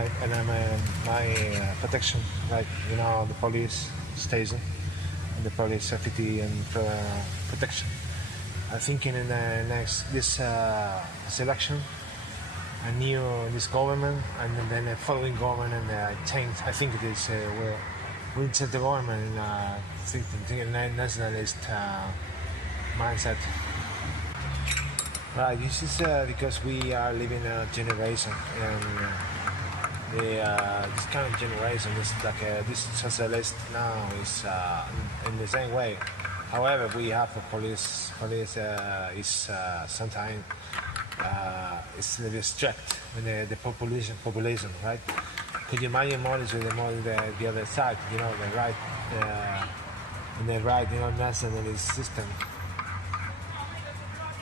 right? And I'm my protection, like the police station, and the police safety and protection. I'm thinking in the next this election, a new this government, and then the following government, and I think it is we'll set the government in thinking nationalist mindset. Right, this is because we are living a generation, and this kind of generation is like this socialist now is in the same way. However, we have a police. Police is sometimes it's a little bit strict with the population, right? Could you imagine more with the other side? The right, in the right, nationalist system.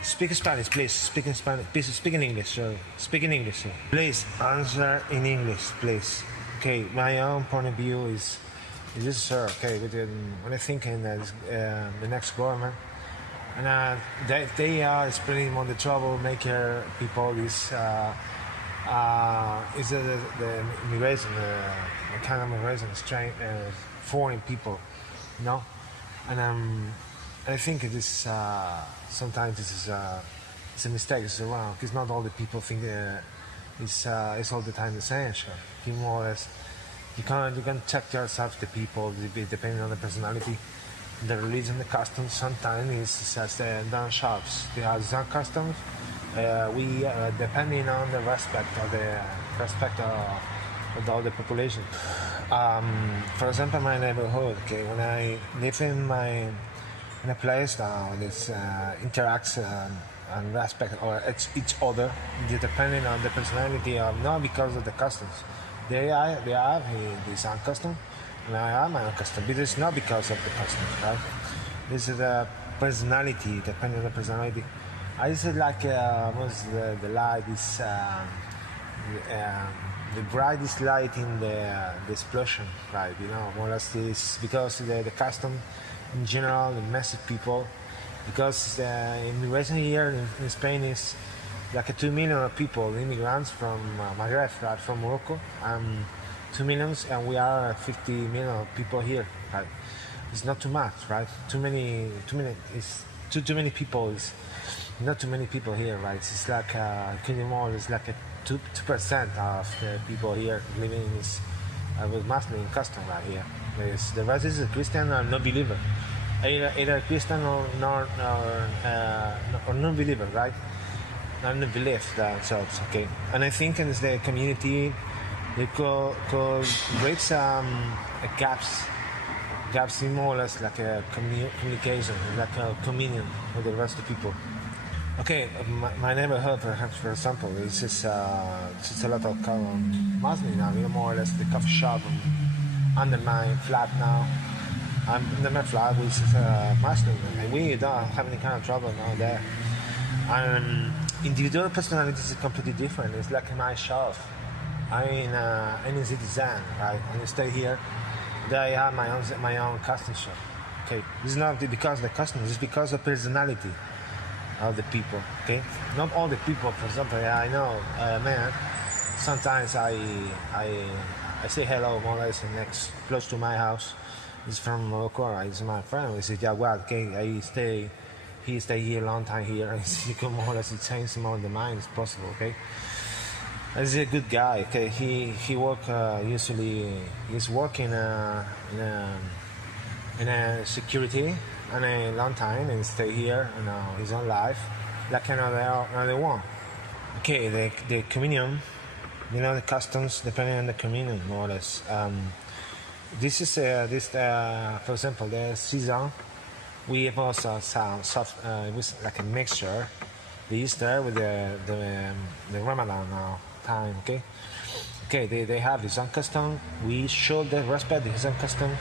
Speak Spanish, please. Speak in Spanish. Please speak in English. Sorry. Speak in English. Sir. Please answer in English, please. Okay, my own point of view is this, sir. Okay, when I think in the next government, and they are spreading on the troublemaker people is the immigration, the kind of immigration, foreign people, and I think it is sometimes this is it's a mistake. It's wrong because not all the people think it's all the time the same. Sure, you more or less you can check yourself the people depending on the personality, the religion, the customs. Sometimes it's just down shops. They have some customs. We depending on the respect of the population. For example, my neighborhood. Okay, when I live in a place now, this interacts and respect each other, depending on the personality of not because of the customs. They have his own custom, and I have my own custom. But it's not because of the customs, right? This is the personality, depending on the personality. I just like the light is the brightest light in the explosion, right? More or less this because the custom in general, the massive people, because the immigration here in Spain is like 2 million of people, immigrants from Maghreb, right, from Morocco, 2 million, and we are 50 million people here, right? It's not too much, right? Too many. It's too many people. It's not too many people here, right? It's like it's like 2% of the people here living is was mostly in custom right here. The rest is a Christian or non-believer, either Christian or non-believer, right? Non-belief themselves, okay. And I think in the community, they could bridge gaps in more or less like a communication, like a communion with the rest of the people. Okay, my neighborhood, perhaps for example, is just a lot of Muslim now. More or less the coffee shop under my flat now. Under my flat, which is Muslim, and we don't have any kind of trouble now there. And individual personality is completely different. It's like myself. I'm a citizen, right? And I stay here. There I have my own custom shop. Okay, this is not because of the customs. It's because of personality of the people. Okay, not all the people. For example, I know, man. Sometimes I say hello more or less next close to my house. He's from Morocco. He's my friend. He says, yeah, well, okay, he stay here a long time here. He can more or less change more the mind as possible. Okay, he's a good guy. Okay, he work usually. He's working in a security and a long time and stay here his own life like another one. Okay, the communion, the customs depending on the communion more or less. This is for example the season. We have also some soft with like a mixture, the Easter with the Ramadan now time. Okay, they have his own custom. We should respect his own custom.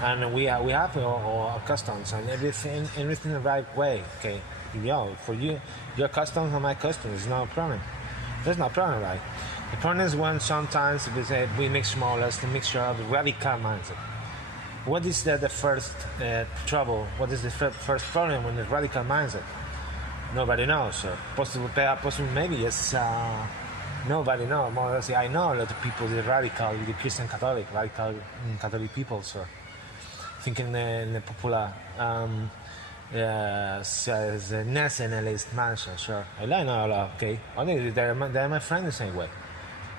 And we have our customs and everything the right way. Okay, for you, your customs and my customs is no problem. There's no problem, right? The problem is when sometimes we mix more or less the mixture of the radical mindset. What is the first trouble? What is the first problem with the radical mindset? Nobody knows. So possible maybe it's nobody know. More or less, I know a lot of people, the radical, the Christian Catholic, radical Catholic people, so thinking in the popular says nationalist mansion, sure. I know a lot, okay. Only they're my friend the same way.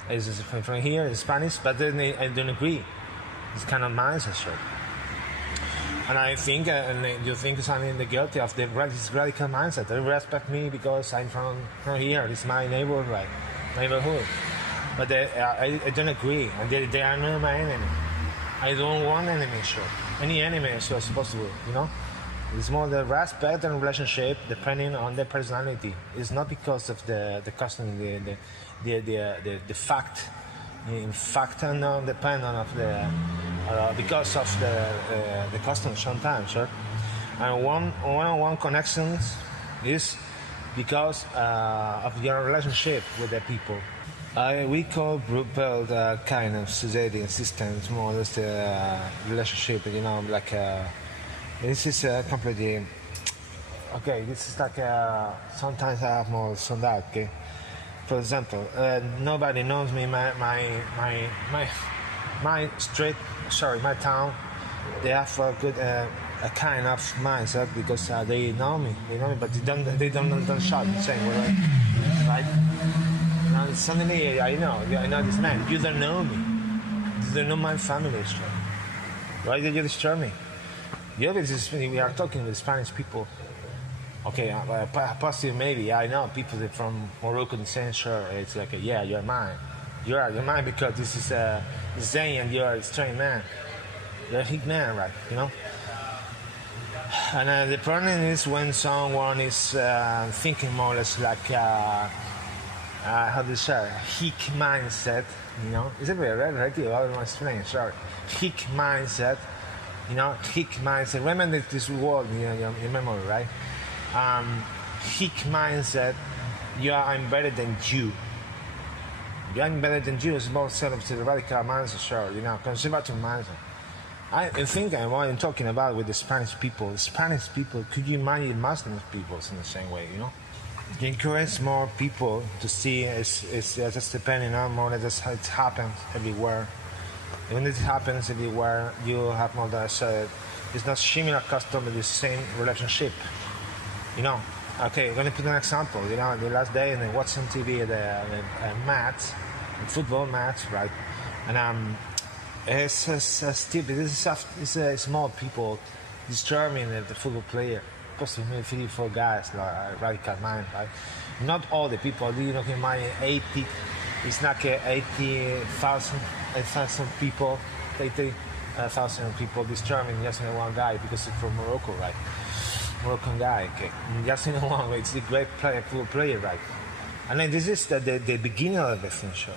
It's from here, in Spanish, but then I don't agree. It's kind of mindset, sure. And I think, and you think I'm guilty of this radical mindset. They respect me because I'm from here. It's my neighborhood. But I don't agree. And they are not my enemy. I don't want enemies, sure. Any enemy is supposed to, you know? It's more the respect and relationship depending on the personality. It's not because of the custom, the fact. In fact, no, dependent of the because of the custom sometimes, sure. And one-on-one connections is because of your relationship with the people. We call group build kind of society and systems, more or less the relationship, you know, like this is completely okay. This is like sometimes I have more than that, okay. For example, nobody knows me. My street, sorry, my town. They have a good a kind of mindset because they know me, but they don't shout the same way, right? Now suddenly I know this man. You don't know me. You don't know my family history. Why did you disturb me? Yeah, we are talking with Spanish people. Okay, positive maybe. I know people from Morocco and saying sure. It's like yeah, you're mine. You're mine because this is Zayn and you're a strange man. You're a hit man, right? You know. And the problem is when someone is thinking more or less like how do you say hick mindset. You know, is it very right? I don't explain. Sorry, hick mindset. You know, hick mindset. Remember this word in your memory, right? Hick mindset, I'm better than you. I'm better than you is more sort of the radical mindset, sure, you know, conservative mindset. I think what I'm talking about with the Spanish people, could you imagine Muslim people in the same way, you know? You encourage more people to see it's just depending on more than just how it happens everywhere. When it happens everywhere, you have more that it's not similar custom, but the same relationship. You know, okay, I'm going to put an example. You know, the last day and I watched on TV the match, the football match, right? And it's stupid. It's small people disturbing the football player. Possibly 3-4 guys, like radical mind, right? Not all the people. You know, in my 80, it's not 80,000 people, 80,000 people disturbing just one guy because it's from Morocco, right? Moroccan guy, okay. Just in one way, it's a great player, right? And then this is the beginning of the thing, sure.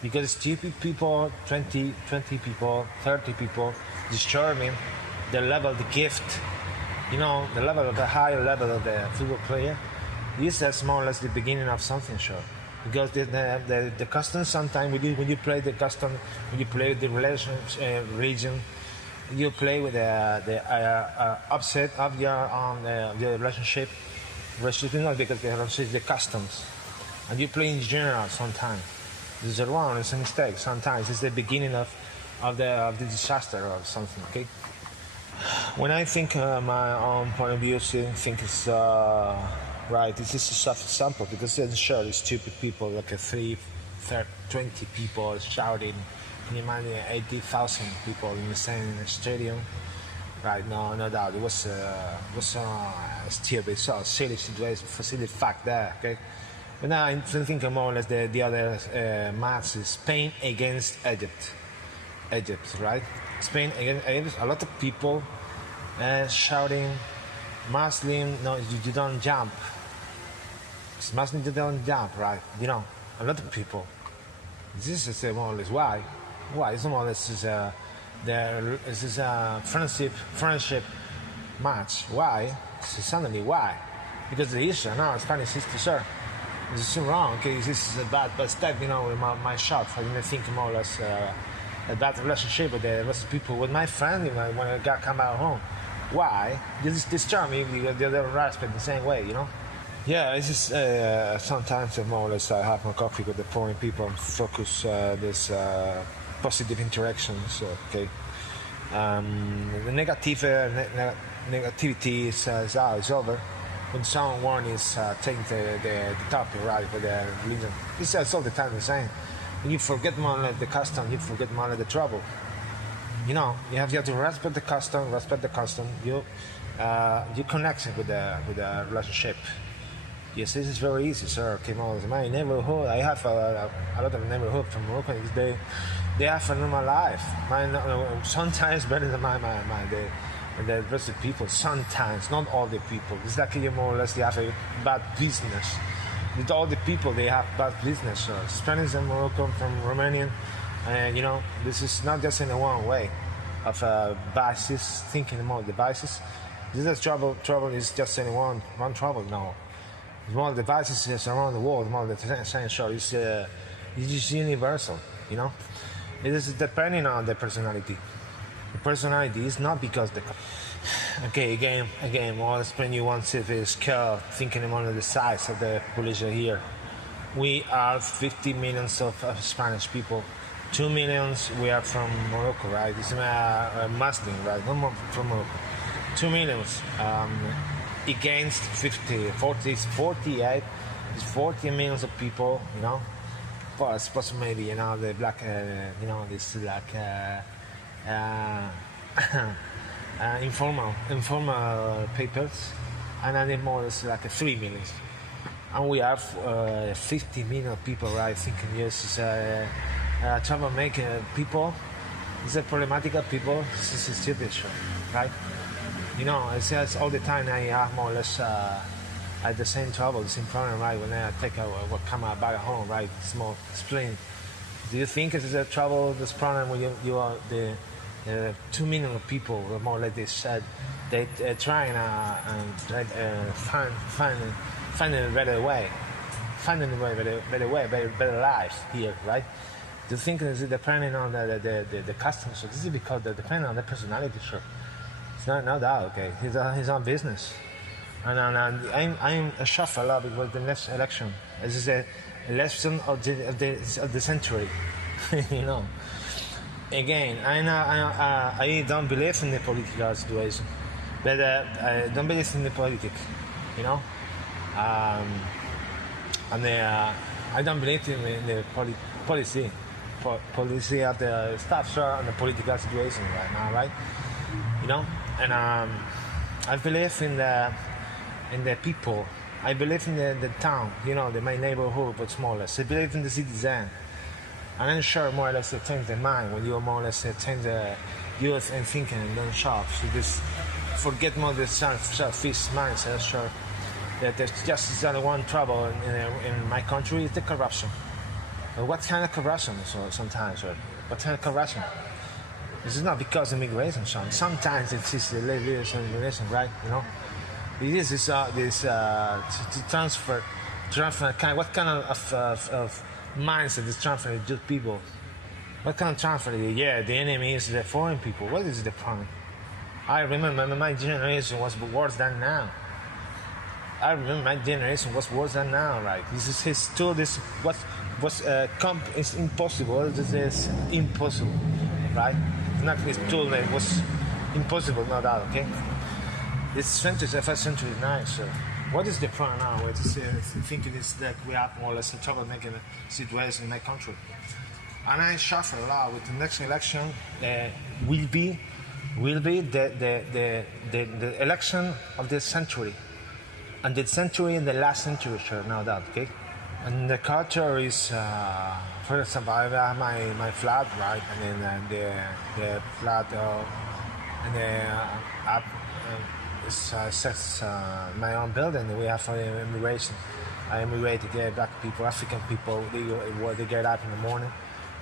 Because stupid people, 20 people, 30 people, disturbing the level, the gift, you know, the level of the higher level of the football player. This is more or less the beginning of something, sure. Because the custom sometimes when you play the custom, when you play the region. You play with the upset of your relationship, not because the relationship is the customs, and you play in general sometimes. This is wrong, it's a mistake. Sometimes it's the beginning of the disaster or something. Okay. When I think my own point of view, I think it's right. This is a soft example because it's sure it's stupid people like 20 people shouting. Can you imagine 80,000 people in the same stadium? Right, no doubt. It was stupid, so silly situation, silly fact there, okay? But now I'm thinking more or less the other match is Spain against Egypt. Egypt, right? Spain against Egypt, a lot of people shouting, Muslim, no, you don't jump. It's Muslim, you don't jump, right? You know, a lot of people. This is more or less why. Why? It's more or less this is a friendship match. Why? Suddenly, why? Because the issue, no, Spanish is sure. This is wrong. Okay, this is a bad step. You know, with my shop. I didn't think more or less a bad relationship with the rest of people. With my friend, you know, when I come out home. Why? This is disturbing me because they don't respect the same way. You know. Yeah, it's just sometimes more or less I have my coffee with the foreign people and focus this positive interactions. Okay, the negative negativity is over when someone is taking the topic right with the religion. It's all the time the same. When you forget more or less the custom, you forget more or less the trouble. You have to respect the custom. Respect the custom. You connect with the relationship. Yes, this is very easy, sir. Came on my neighborhood. I have a lot of neighborhood from Morocco. They have a normal life. Sometimes better than the rest of the people. Sometimes, not all the people. It's like you more or less they have a bad business. With all the people, they have bad business. Spanish and Moroccan from Romanian, and this is not just in a one way of biases, thinking about the biases. This is trouble. Trouble is just in one trouble. No. More devices around the world, more the essential is just universal. It is depending on the personality. The personality is not because the. Okay, again, more explain you one civil scale, thinking about the size of the population here. We are 50 millions of Spanish people. 2 millions we are from Morocco, right? It's Muslim, right? Not more from Morocco. 2 millions. Against 50, 40, 48, it's 40 millions of people, plus maybe, the black, this like informal papers, and then more or less like 3 million. And we have 50 million people, right, thinking, yes, it's troublemaker people, it's a problematic people, this is stupid, right? It says all the time I have more or less at the same trouble, the same problem, right? When I take what come back home, right? It's more explain. Do you think it's a trouble, this problem when you are the 2 million of people, more like they said, they try and find a better way, better life here, right? Do you think it's depending on the customs? So this is because they're depending on the personality, sure. It's no doubt, okay. He's on business, and I'm shocked a lot because the next election this is a election of the century, Again, I don't believe in the political situation, but I don't believe in the politics, and I don't believe in the policy of the staff, sir, and the political situation right now, right? And I believe in the people. I believe in the town, my neighborhood, but smaller. I believe in the citizen. And I'm sure more or less they change their mind when you more or less change the youth and thinking and don't shop. So just forget more the selfish mindset, sure. That there's just one trouble in my country is the corruption. But what kind of corruption? So sometimes, what kind of corruption? This is not because of immigration, son. Sometimes it's the immigration, right? It is this to transfer what kind of mindset is transferred to people? What kind of transfer? Yeah, the enemy is the foreign people. What is the problem? I remember my generation was worse than now. Right? This is still this it's impossible. This is impossible, right? Not this tool that was impossible, no doubt, okay? This the first century is nice, so what is the problem now? I think it is that we have more or less a troublemaking situation in my country. And I suffer a lot with the next election will be the election of the century. And the century and the last century, sure, no doubt, okay? And the culture is, for example, I have my flat, right? And then the flat, and then it's my own building. We have immigration. I immigrated black people, African people. They get up in the morning.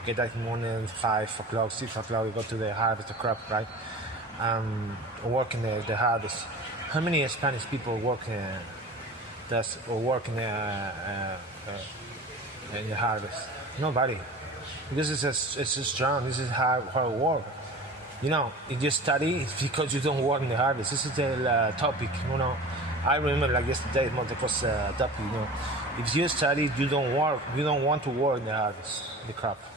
Get up in the morning, 5 o'clock, 6 o'clock. We go to the harvest, the crop, right? Work in the harvest. How many Spanish people work in the harvest? Nobody. This is it's strong. This is hard work. You just study because you don't work in the harvest. This is the topic. I remember like yesterday, it was topic. If you study, you don't work. You don't want to work in the crop.